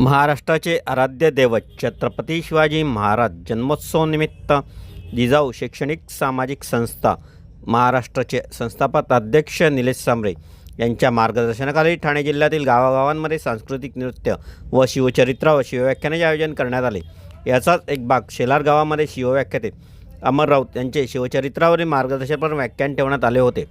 महाराष्ट्राचे आराध्य दैवत छत्रपती शिवाजी महाराज जन्मोत्सवनिमित्त जिजाऊ शैक्षणिक सामाजिक संस्था महाराष्ट्राचे संस्थापक अध्यक्ष निलेश सांबरे यांच्या मार्गदर्शनाखाली ठाणे जिल्ह्यातील गावागावांमध्ये सांस्कृतिक नृत्य व शिवचरित्र व शिवव्याख्यानाचे आयोजन करण्यात आले. याचाच एक भाग शेलार गावामध्ये शिवव्याख्याते अमर राऊत यांचे शिवचरित्रावरील मार्गदर्शनपर व्याख्यान ठेवण्यात आले होते.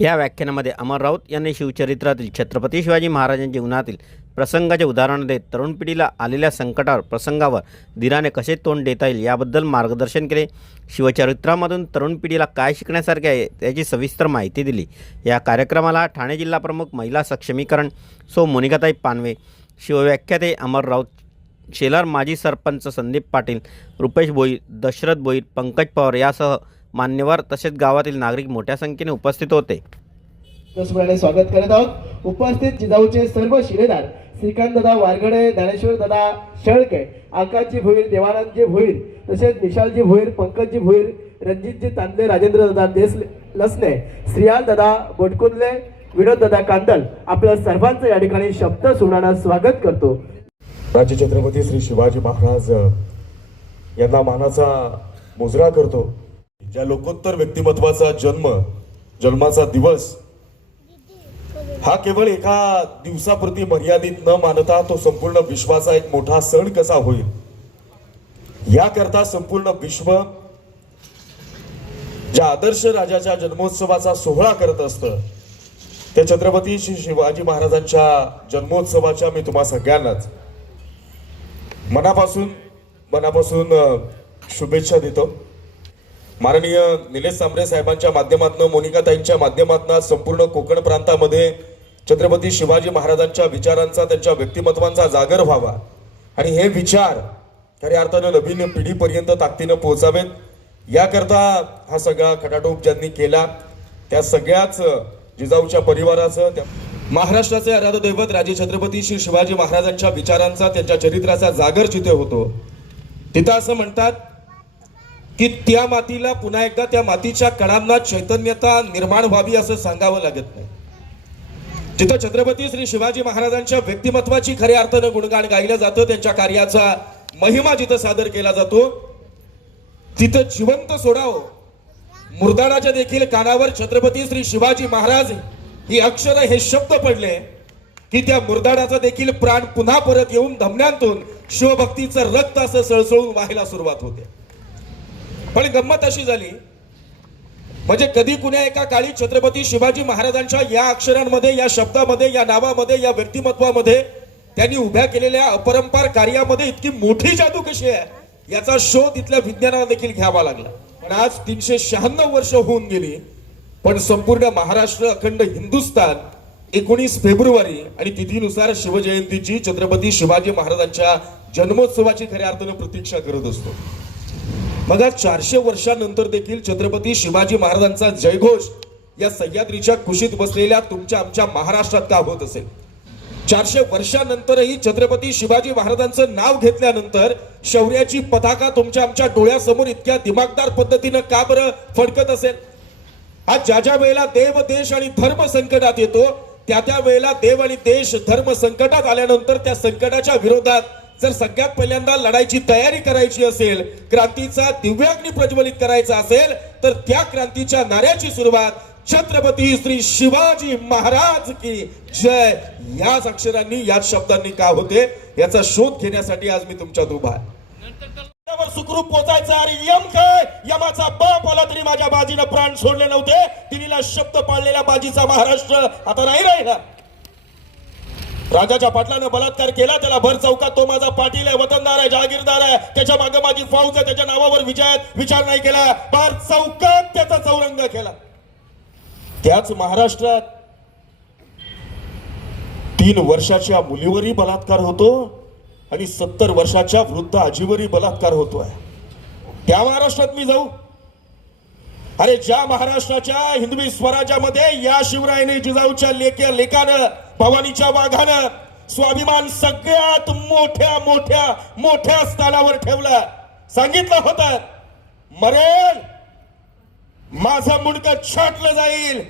या व्याख्यानामध्ये अमर राऊत यांनी शिवचरित्रातील छत्रपती शिवाजी महाराजांच्या जीवनातील प्रसंगाचे उदाहरण देत तरुण पिढीला आलेल्या संकटावर प्रसंगावर धीराने कसे तोंड देता येईल याबद्दल मार्गदर्शन केले. शिवचरित्रामधून तरुण पिढीला काय शिकण्यासारखे आहे याची सविस्तर माहिती दिली. या कार्यक्रमाला ठाणे जिल्हा प्रमुख महिला सक्षमीकरण सो मोनिकाताई पानवे शिवव्याख्याते अमर राऊत शेलार माजी सरपंच संदीप पाटील रुपेश भोईर दशरथ भोईर पंकज पवार यासह मान्यवर तसेच गावातील नागरिक मोठ्या संख्येने उपस्थित होते. स्वागत करत आहोत. उपस्थित जिजाऊचे सर्व शिलेदार श्रीकांत दादा वारगडे ज्ञानेश्वर दादा शेळके आकाशजी भोईर देवानंदजी भोईर तसेच विशालजी भोईर पंकजजी भोईर रणजितजी तांदे राजेंद्र दादा देस लसणे श्रियाल दादा बोटकुंदले विनोद दादा कांदल आपल्या सर्वांचं या ठिकाणी शब्द सोडण्यास स्वागत करतो. राज्य छत्रपती श्री शिवाजी महाराज यांना मानाचा मुजरा करतो. ज्या लोकोत्तर व्यक्तिमत्वाचा जन्म जन्माचा दिवस हा केवळ एका दिवसापुरती मर्यादित न मानता तो संपूर्ण विश्वाचा एक मोठा सण कसा होईल? याकरता संपूर्ण विश्व ज्या आदर्श राजाच्या जन्मोत्सवाचा सोहळा करत असतं त्या छत्रपती श्री शिवाजी महाराजांच्या जन्मोत्सवाच्या मी तुम्हा सगळ्यांनाच मनापासून मनापासून शुभेच्छा देतो. माननीय निलेश सांबरे साहेबांच्या माध्यमातून मोनिकाताईंच्या माध्यमातून संपूर्ण कोकण प्रांतामध्ये छत्रपती शिवाजी महाराजांच्या विचारांचा त्यांच्या व्यक्तिमत्वांचा जागर व्हावा. आणि हे विचार खऱ्या अर्थानं नवीन पिढीपर्यंत ताकदीनं पोहोचावेत. याकरता हा सगळा खटाटोप ज्यांनी केला त्या सगळ्याच जिजाऊच्या परिवाराचं त्या महाराष्ट्राचे आराध्य दैवत राजे छत्रपती श्री शिवाजी महाराजांच्या विचारांचा त्यांच्या चरित्राचा जागर जिथे होतो तिथं असं म्हणतात की त्या मातीला पुन्हा एकदा त्या मातीच्या कणांना चैतन्यता निर्माण व्हावी असं सांगावं लागत नाही. जिथं छत्रपती श्री शिवाजी महाराजांच्या व्यक्तिमत्वाची खऱ्या अर्थानं गुणगान गायलं जातं त्यांच्या कार्याचा महिमा जिथं सादर केला जातो तिथं जिवंत सोडावं. मुरदाडाच्या देखील कानावर छत्रपती श्री शिवाजी महाराज ही अक्षर हे शब्द पडले की त्या मुरदाडाचा देखील प्राण पुन्हा परत येऊन धमन्यांतून शिवभक्तीचं रक्त असं सळसळून व्हायला सुरुवात होते. पण गंमत अशी झाली म्हणजे कधी कुण्या एका काळी छत्रपती शिवाजी महाराजांच्या या अक्षरांमध्ये या शब्दामध्ये या नावामध्ये या व्यक्तिमत्वामध्ये त्यांनी उभ्या केलेल्या अपरंपार कार्यामध्ये इतकी मोठी जादू कशी आहे याचा शोध इथल्या विज्ञानाला देखील घ्यावा लागला. पण आज तीनशे शहाण्णव वर्ष होऊन गेली पण संपूर्ण महाराष्ट्र अखंड हिंदुस्थान एकोणीस फेब्रुवारी आणि तिथीनुसार शिवजयंतीची छत्रपती शिवाजी महाराजांच्या जन्मोत्सवाची खऱ्या अर्थानं प्रतीक्षा करत असतो. मग आज चारशे वर्षानंतर देखील छत्रपती शिवाजी महाराजांचा जयघोष या सह्याद्रीच्या कुशीत बसलेल्या तुमच्या आमच्या महाराष्ट्रात का होत असेल? चारशे वर्षानंतरही छत्रपती शिवाजी महाराजांचं नाव घेतल्यानंतर शौर्याची पताका तुमच्या आमच्या डोळ्यासमोर इतक्या दिमागदार पद्धतीनं का बरं फडकत असेल? आज ज्या ज्या वेळेला देव देश आणि धर्म संकटात येतो त्या त्या वेळेला देव आणि देश धर्म संकटात आल्यानंतर त्या संकटाच्या विरोधात जर सगळ्यात पहिल्यांदा लढाईची तयारी करायची असेल क्रांतीचा दिव्याग्नी प्रज्वलित करायचा असेल तर त्या क्रांतीच्या नाऱ्याची सुरुवात छत्रपती श्री शिवाजी महाराज की जय. याच अक्षरांनी याच शब्दांनी का होते याचा शोध घेण्यासाठी आज मी तुमच्यात उभा आहे. सुखरूप पोचायचं अरे यम काय? यमाचा बाप आला तरी माझ्या बाजीनं प्राण सोडले नव्हते. तिनीला शब्द पाळलेल्या बाजीचा महाराष्ट्र आता नाही राहिला. राजाच्या पाटलानं बलात्कार केला त्याला भर चौकात तो माझा पाटील आहे वतनदार आहे जहागीरदार आहे. त्याच्यामागे माझी फौज आहे त्याच्या नावावर विचार विचार नाही केला. पार चौकात त्याचा चौरंग केला. त्याच महाराष्ट्रात तीन वर्षाच्या मुलीवरही बलात्कार होतो आणि सत्तर वर्षाच्या वृद्ध आजीवरही बलात्कार होतोय. त्या महाराष्ट्रात मी जाऊ. अरे ज्या महाराष्ट्राच्या हिंदवी स्वराज्यामध्ये या शिवरायाने जिजाऊच्या लेख्या लेखानं भवानीच्या वाघानं स्वाभिमान सगळ्यात मोठ्या मोठ्या मोठ्या स्थानावर ठेवला. सांगितलं होतं मरेल. माझं मुंडक छाटलं जाईल.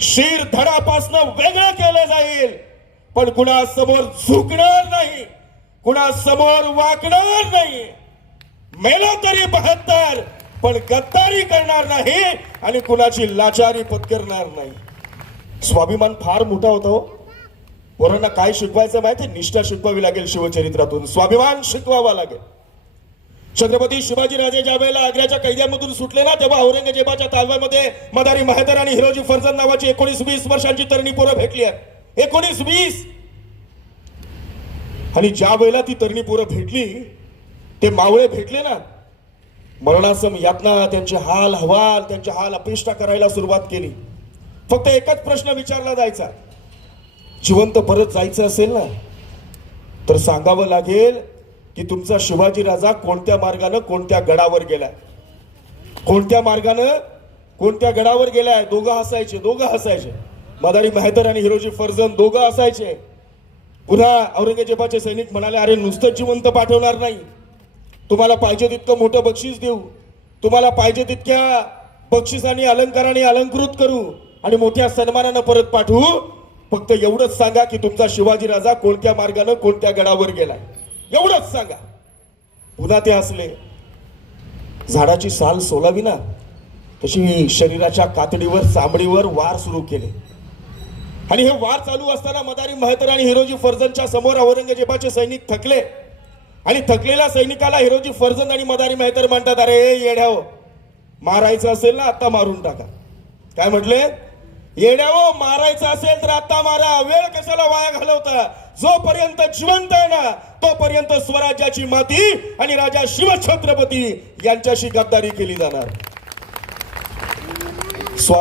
शिर धडापासनं वेगळं केलं जाईल. पण कुणासमोर झुकणार नाही कुणासमोर वाकणार नाही. मेलो तरी बहात्तर पण गद्दारी करणार नाही आणि कुणाची लाचारी पत्करणार नाही. स्वाभिमान फार मोठा होता हो. पोरांना काय शिकवायचं माहिती? निष्ठा शिकवावी लागेल शिवचरित्रातून. स्वाभिमान शिकवावा लागेल. छत्रपती शिवाजीराजे ज्या वेळेला आग्र्याच्या कैद्यामधून सुटले ना तेव्हा औरंगजेबाच्या तालव्यामध्ये मदारी महेदर आणि हिरोजी फरजन नावाची एकोणीस वीस वर्षांची तरुणी पोरं भेटली आहेत. एकोणीस वीस! आणि ज्या वेळेला ती तरुणी पोरं भेटली ते मावळे भेटले ना मरणासम यातना त्यांचे हाल हवाल त्यांचे हाल अपेष्टा करायला सुरुवात केली. फक्त एकच प्रश्न विचारला जायचा. जिवंत परत जायचं असेल ना तर सांगावं लागेल की तुमचा शिवाजी राजा कोणत्या मार्गानं कोणत्या गडावर गेलाय? कोणत्या मार्गानं कोणत्या गडावर गेलाय? दोघं हसायचे दोघं हसायचे. मदारी मेहतर आणि हिरोजी फर्जन दोघं असायचे पुन्हा औरंगजेबाचे सैनिक म्हणाले अरे नुसतं जिवंत पाठवणार नाही. तुम्हाला पाहिजे तितकं मोठं बक्षीस देऊ. तुम्हाला पाहिजे तितक्या बक्षिसाने अलंकाराने अलंकृत करू. आणि मोठ्या सन्मानानं परत पाठवू. फक्त एवढंच सांगा की तुमचा शिवाजी राजा कोणत्या मार्गानं कोणत्या गडावर गेलाय. एवढंच सांगा. पुन्हा ते हसले. झाडाची साल सोलावी ना? तशी शरीराच्या कातडीवर चांबडीवर वार सुरू केले. आणि हे वार चालू असताना मदारी महतर आणि हिरोजी फर्जनच्या समोर औरंगजेबाचे सैनिक थकले. आणि थकलेल्या सैनिकाला हिरोजी फर्जन आणि मदारी मेहतर म्हणतात अरे येड्याव हो. मारायचं असेल ना आता मारून टाका. काय म्हटले? येड्याव मारायचं असेल तर आता मारा. वेळ कशाला वाया घालवता? जोपर्यंत जिवंत आहे ना तोपर्यंत स्वराज्याची माती आणि राजा शिवछत्रपती यांच्याशी गद्दारी केली जाणार. स्वा